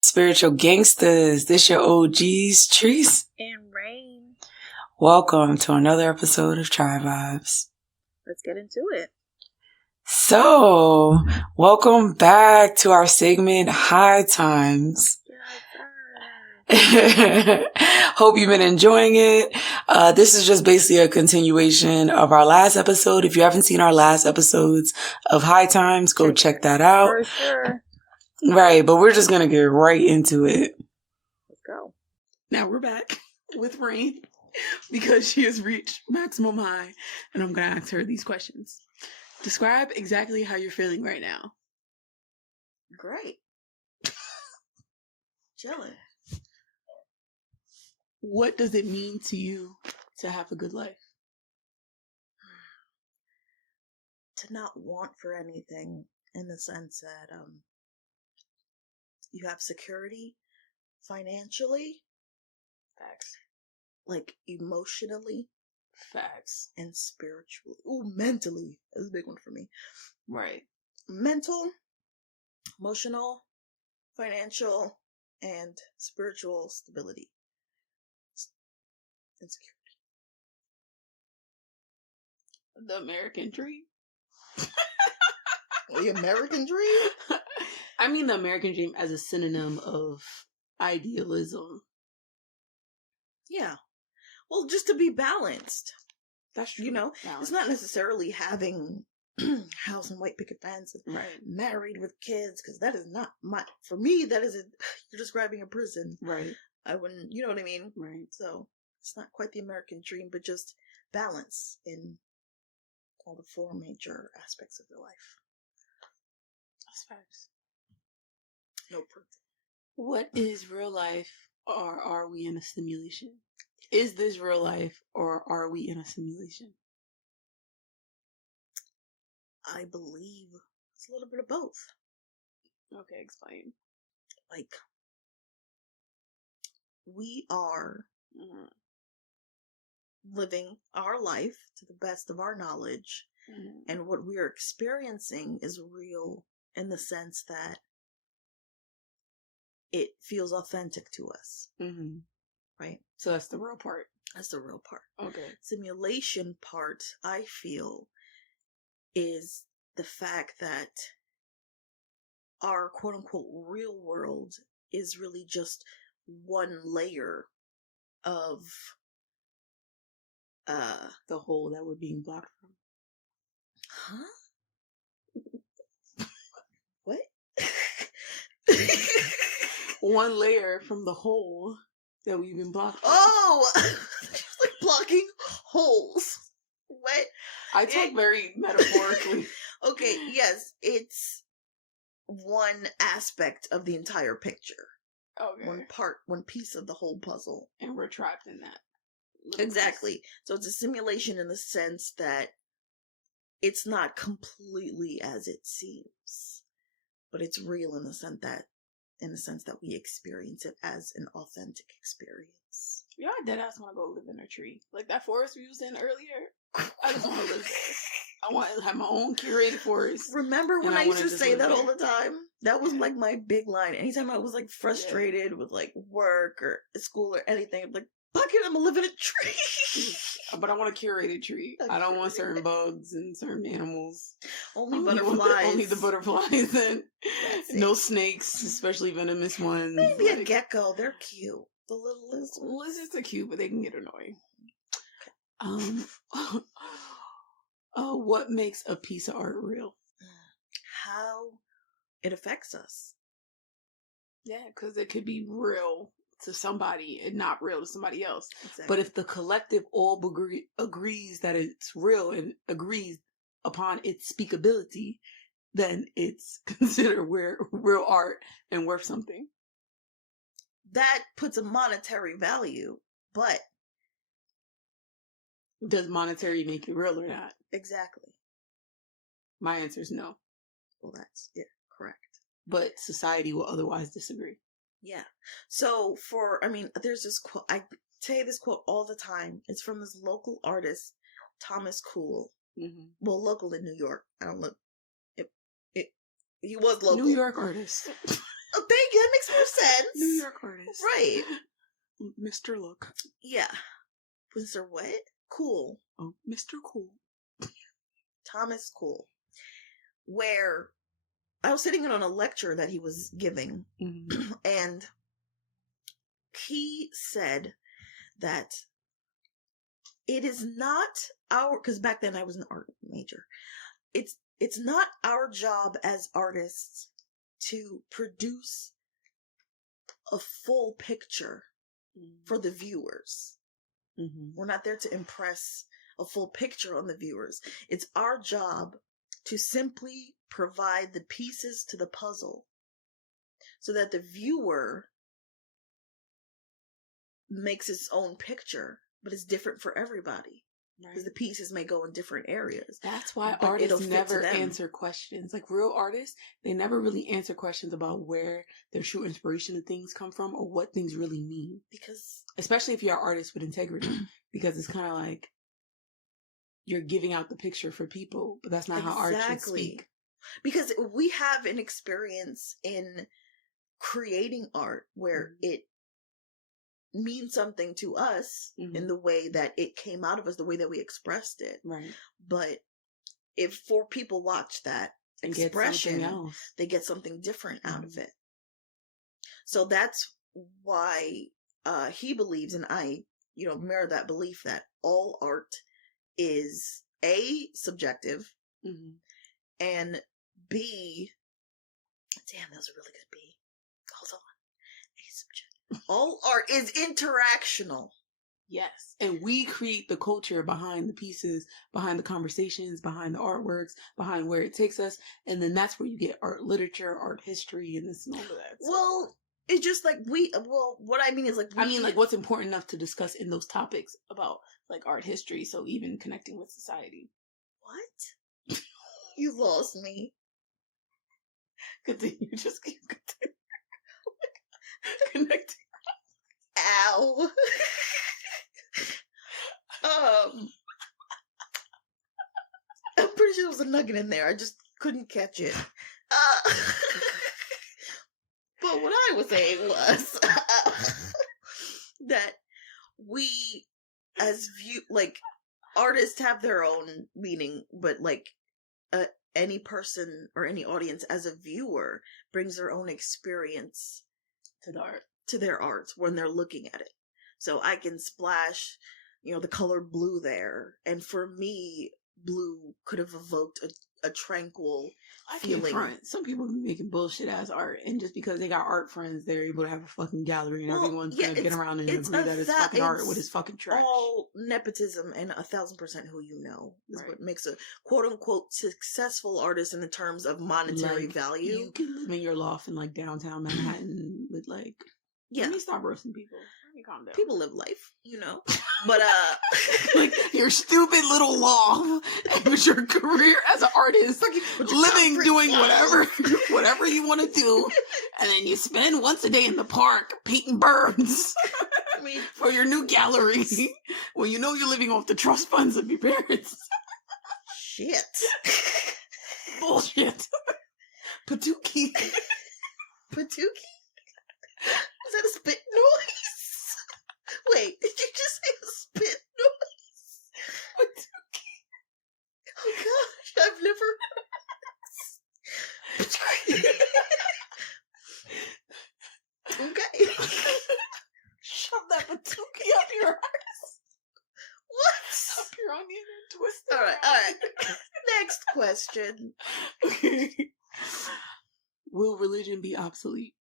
Spiritual gangsters, this your OGs, Treese. And Rane. Welcome to another episode of Trybe Vibes. Let's get into it. So, welcome back to our segment, High Times. Hope you've been enjoying it. This is just basically a continuation of our last episode. If you haven't seen our last episodes of High Times, go check that out. For sure. Right, but we're just going to get right into it. Let's go. Now we're back with Rane because she has reached maximum high, and I'm going to ask her these questions. Describe exactly how you're feeling right now. Great. Chilling. What does it mean to you to have a good life? To not want for anything, in the sense that you have security financially. Facts. Like emotionally. Facts. And spiritually. Ooh, mentally. That's a big one for me. Right. Mental, emotional, financial, and spiritual stability. And security. The American dream. The American dream? I mean the American dream as a synonym of idealism. Yeah. Well, just to be balanced. That's true. You know, Balanced. It's not necessarily having house and white picket fence and right. Married with kids, because that is not for me, that is you're describing a prison. Right. I wouldn't, you know what I mean? Right. So it's not quite the American dream, but just balance in all the four major aspects of your life. That's facts. No proof. What is real life, or are we in a simulation? Is this real life, or are we in a simulation? I believe it's a little bit of both. Okay, explain. Like, we are living our life to the best of our knowledge, and what we are experiencing is real in the sense that it feels authentic to us. Right? So that's the real part. That's the real part. Okay. Simulation part, I feel, is the fact that our quote-unquote real world is really just one layer of the hole that we're being blocked from. Huh? What? One layer from the hole that we've been blocked from. Oh! She's like blocking holes. What? I talk very metaphorically. Okay, yes, it's one aspect of the entire picture. Okay. One piece of the whole puzzle. And we're trapped in that. Exactly. Piece. So it's a simulation in the sense that it's not completely as it seems, but it's real in the sense that we experience it as an authentic experience. Yeah, I deadass want to go live in a tree. Like that forest we was in earlier. I just want to live there. I want to have my own curated forest. Remember when I used to say that all the time? That was like my big line. Anytime I was like frustrated with like work or school or anything, I'm like, fuck it, I'm gonna live in a tree. But I want a curated tree. I don't want certain bugs and certain animals. Only butterflies. Only the butterflies and no snakes, especially venomous ones. Maybe a gecko. They're cute. The little lizards. Lizards are cute, but they can get annoying. What makes a piece of art real? How it affects us. Yeah, because it could be real to somebody and not real to somebody else. Exactly. But if the collective all agrees that it's real and agrees upon its speakability, then it's considered real art and worth something. That puts a monetary value, but does monetary make it real or not? Exactly. My answer is no. Well, that's correct. But society will otherwise disagree. Yeah. So there's this quote. I say this quote all the time. It's from this local artist, Thomas Cool. Mm-hmm. Well, local in New York. I don't look. He was local. New York artist. Thank you. That makes more sense. New York artist. Right. Mr. Look. Yeah. Mr. what? Cool. Oh, Mr. Cool. Thomas Cool. Where I was sitting in on a lecture that he was giving, and he said that it is not because back then I was an art major. It's not our job as artists to produce a full picture for the viewers. We're not there to impress a full picture on the viewers. It's our job to simply provide the pieces to the puzzle so that the viewer makes its own picture, but it's different for everybody. Because the pieces may go in different areas. That's why artists never answer questions. Like real artists, they never really answer questions about where their true inspiration and things come from or what things really mean. Because, especially if you're an artist with integrity, because it's kind of like you're giving out the picture for people, but that's not how art should speak. Because we have an experience in creating art where it means something to us in the way that it came out of us, the way that we expressed it. Right. But if 4 people watch that expression, they get something different out of it. So that's why he believes, and I, mirror that belief, that all art is A, subjective, and B, damn, that was a really good B. Hold on. A, subjective. All art is interactional. Yes. And we create the culture behind the pieces, behind the conversations, behind the artworks, behind where it takes us. And then that's where you get art literature, art history, and this and all of that. Well, it's just like what I mean is like... what's important enough to discuss in those topics about like art history. So even connecting with society. What? You lost me. Continue. Just keep continuing. Connecting. Ow. I'm pretty sure there was a nugget in there. I just couldn't catch it. But what I was saying was that we, as artists have their own meaning, but any person or any audience as a viewer brings their own experience to their art when they're looking at it. So I can splash, the color blue there, and for me, blue could have evoked a tranquil feeling. Some people be making bullshit ass art, and just because they got art friends, they're able to have a fucking gallery, and everyone's gonna get around and agree that it's fucking art with his fucking trash. All nepotism and 1,000% who you know is what makes a quote unquote successful artist in the terms of monetary value. You can live in your loft in downtown Manhattan with let me stop roasting people. Let me calm down. People live life, But your stupid little loft, but your career as an artist, living, doing whatever you want to do, and then you spend once a day in the park painting birds for your new gallery. Well, you're living off the trust funds of your parents. Shit. Bullshit. Patookie. Patookie? Is that a spit noise? Wait, did you just say a spit noise? Oh gosh, I've never Okay. Shove that patookie up your ass. What? Up your onion and twist it. Alright. Next question. Okay. Will religion be obsolete?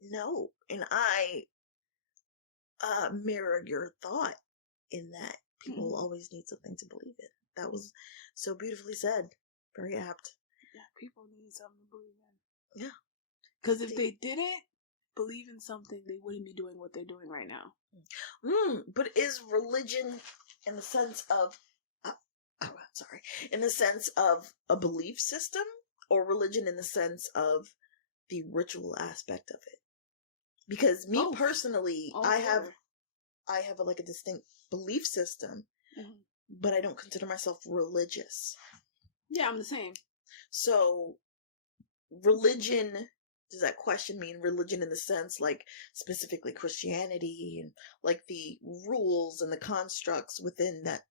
No, and I mirror your thought in that people always need something to believe in. That was so beautifully said. Very apt. Yeah, people need something to believe in. Yeah. Because if they didn't believe in something, they wouldn't be doing what they're doing right now. But is religion in the sense of... in the sense of a belief system, or religion in the sense of the ritual aspect of it? Because me personally, I have a distinct belief system, but I don't consider myself religious. Yeah, I'm the same. So religion, does that question mean religion in the sense, like, specifically Christianity and, like, the rules and the constructs within that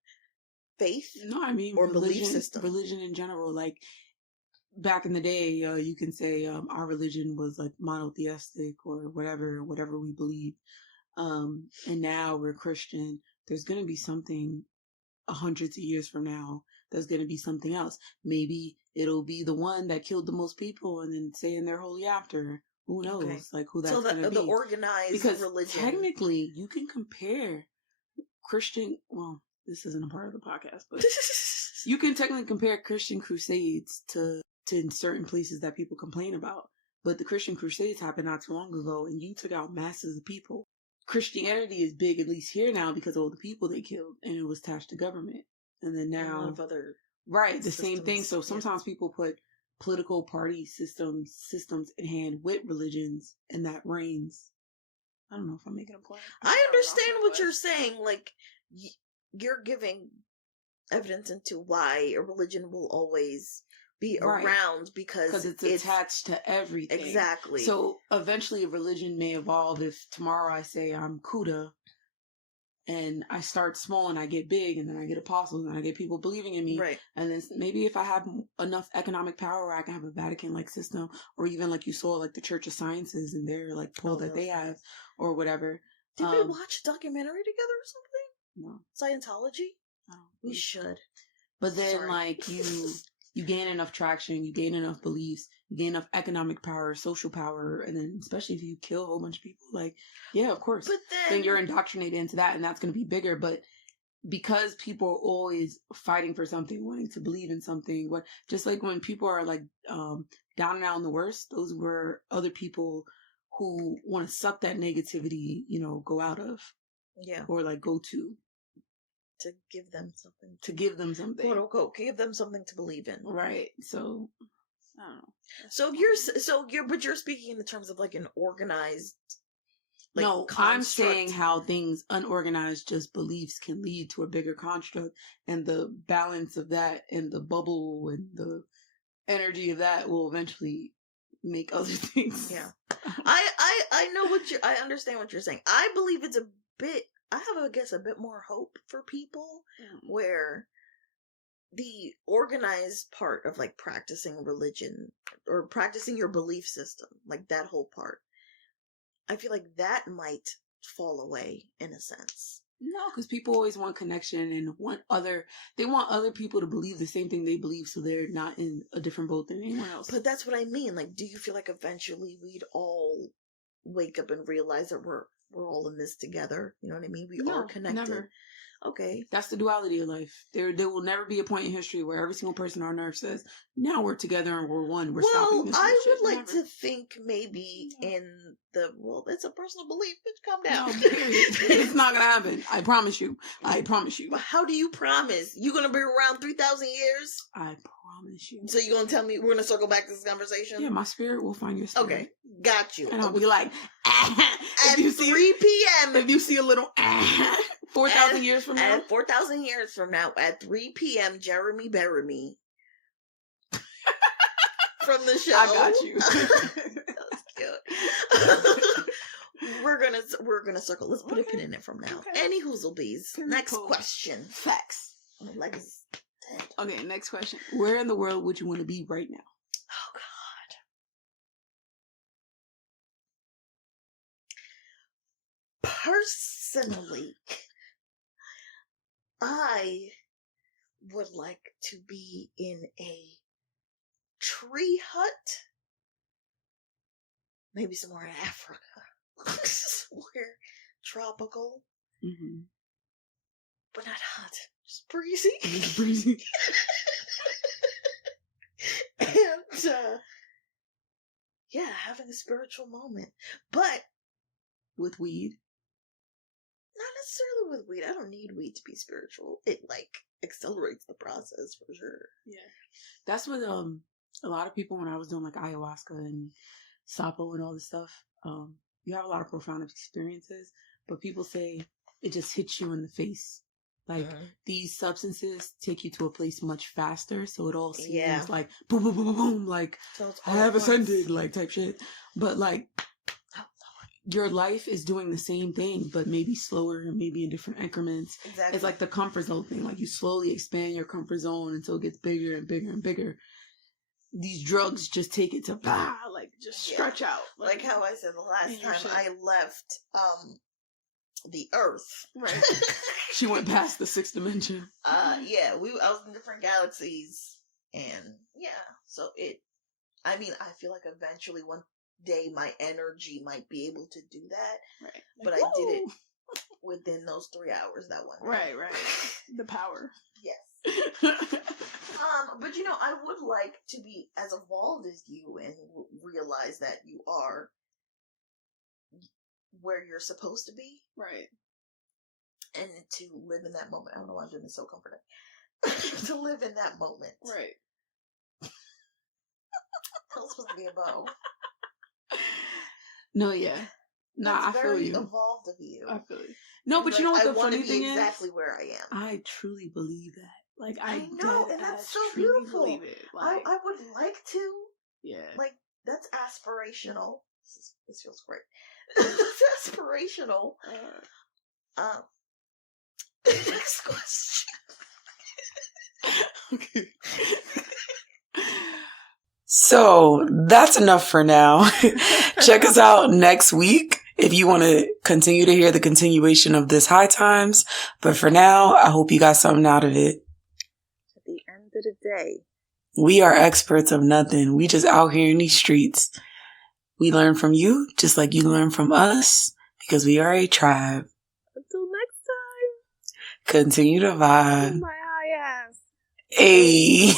faith? No, I mean or belief system? Religion in general. Like back in the day, you can say our religion was like monotheistic or whatever we believe. And now we're Christian. There's gonna be something hundreds of years from now. There's gonna be something else. Maybe it'll be the one that killed the most people, and then saying they're holy after. Who knows? Okay. Like who that's So gonna be? the organized Because religion. technically, you can compare Christian. Well, this isn't a part of the podcast, but you can technically compare Christian crusades to certain places that people complain about. But the Christian crusades happened not too long ago, and you took out masses of people. Christianity is big, at least here now, because of all the people they killed, and it was attached to government. And then now, a lot of other right, the systems, same thing. So sometimes people put political party systems in hand with religions, and that reigns. I don't know if I'm making a point. I understand what you're saying. Like, you're giving evidence into why a religion will always be around because it's attached to everything. Exactly. So eventually a religion may evolve. If tomorrow I say I'm Kuda and I start small and I get big and then I get apostles and I get people believing in me. Right. And then maybe if I have enough economic power, I can have a Vatican-like system, or even like you saw like the Church of Sciences and their like pull that they have or whatever. Did we watch a documentary together or something? No. Scientology? No. We should. But then like you gain enough traction, you gain enough beliefs, you gain enough economic power, social power, and then especially if you kill a whole bunch of people, like, yeah, of course. But then you're indoctrinated into that, and that's going to be bigger. But because people are always fighting for something, wanting to believe in something, just like when people are like down and out in the worst, those were other people who want to suck that negativity, go out of. Yeah. Or like go to. To give them something. To give them something. Quote unquote, give them something to believe in. Right. So, I don't know. But you're speaking in the terms of like an organized. Like, no, construct. I'm saying how things unorganized, just beliefs can lead to a bigger construct, and the balance of that and the bubble and the energy of that will eventually make other things. Yeah. I know I understand what you're saying. I believe it's a bit, I have, I guess, a bit more hope for people where the organized part of like practicing religion or practicing your belief system, like that whole part, I feel like that might fall away in a sense. No, because people always want connection and want other people to believe the same thing they believe, so they're not in a different boat than anyone else. But that's what I mean. Like, do you feel like eventually we'd all wake up and realize that we're all in this together? You know what I mean? We are connected. Never. Okay. That's the duality of life. There will never be a point in history where every single person on earth says, now we're together and we're one. We're stopping this. I would like to think maybe in it's a personal belief. Bitch, calm down. No, it's not going to happen. I promise you. But how do you promise? You going to be around 3,000 years? I promise you. So you going to tell me we're going to circle back to this conversation? Yeah, my spirit will find your spirit. Okay, got you. And I'll be like, at 3 p.m. If you see a little 4,000 years from now? At 4,000 years from now, at 3 p.m., Jeremy bury me. From the show. I got you. That was cute. We're gonna circle. Let's put a pin in it from now. Okay. Any hoozlebees. Next question. Facts. My leg is dead. Okay, next question. Where in the world would you want to be right now? Oh God. Personally, I would like to be in a tree hut. Maybe somewhere in Africa. Somewhere tropical. Mm-hmm. But not hot. Just breezy. Just breezy. And, having a spiritual moment. But with weed? Not necessarily with weed. I don't need weed to be spiritual. It, accelerates the process for sure. Yeah. That's what, a lot of people, when I was doing, ayahuasca and sapo and all this stuff, you have a lot of profound experiences, but people say it just hits you in the face Like, these substances take you to a place much faster, so it all seems Yeah. like boom, boom, boom, boom, boom, like, So it's I all have at ascended, once. like, type shit. But, like, your life is doing the same thing, but maybe slower, maybe in different increments. Exactly. It's like the comfort zone thing. Like, you slowly expand your comfort zone until it gets bigger and bigger and bigger. These drugs just take it to like, just stretch out. Like how I said the last time I left the Earth. Right. She went past the 6th dimension. Yeah, I was in different galaxies, and so I feel like eventually one day my energy might be able to do that. Right. But I did it within those 3 hours that one day. Right. The power. Yes. But I would like to be as evolved as you and realize that you are where you're supposed to be. Right. And to live in that moment. I don't know why I'm doing this so comforting. To live in that moment. Right. That was supposed to be a bow. No, yeah. Nah, That's I feel you. Very evolved of you. I feel you. No, but you know what the funny thing is? Exactly where I am. I truly believe that. Like, I know, and that's so beautiful. Believe it. Like, I would like to. Yeah. Like, that's aspirational. This feels great. That's aspirational. Next question. Okay. So that's enough for now. Check us out next week if you want to continue to hear the continuation of this High Times. But for now, I hope you got something out of it. At the end of the day, we are experts of nothing. We just out here in these streets. We learn from you just like you learn from us because we are a tribe. Until next time. Continue to vibe. My high ass. Hey.